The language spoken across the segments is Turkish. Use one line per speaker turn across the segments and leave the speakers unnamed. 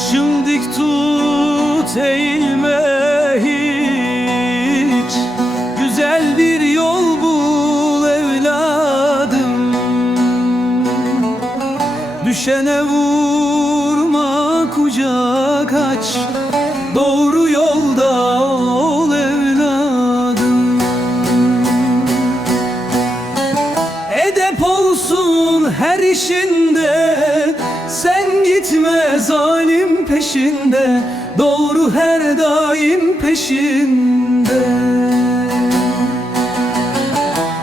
Başım dik tut eğilme hiç. Güzel bir yol bul evladım. Düşene vurma kucak aç. Doğru yolda ol evladım. Edep olsun her işin peşinde Doğru her daim peşinde.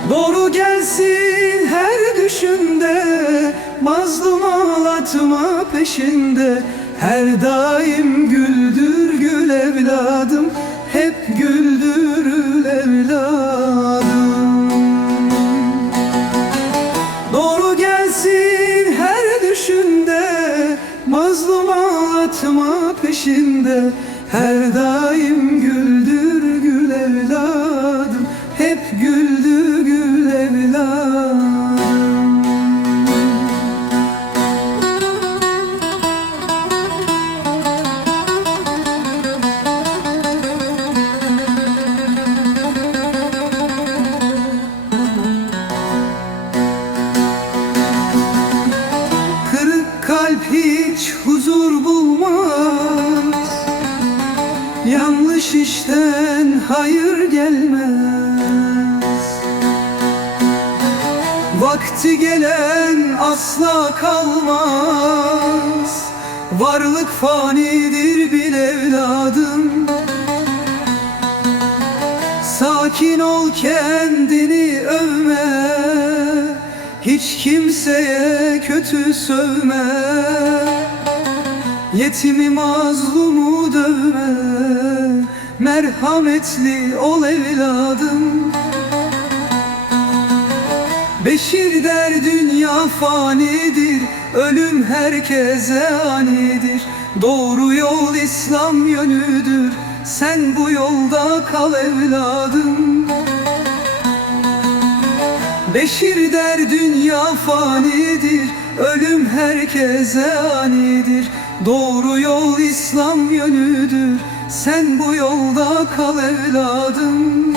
Doğru gelsin her düşünde Mazlum ağlatma peşinde. Her daim güldür Ağlatma peşinde. Her daim güldür Yanlış işten hayır gelmez. Vakti gelen asla kalmaz. Varlık fanidir bil evladım. Sakin ol kendini övme. Hiç kimseye kötü sövme Yetimi mazlumu dövme Merhametli ol evladım. Beşir der dünya fanidir Ölüm herkese anidir. Doğru yol İslam yönüdür Sen bu yolda kal evladım. Beşir der dünya fanidir Ölüm herkese anidir Doğru yol İslam yönüdür. Sen bu yolda kal evladım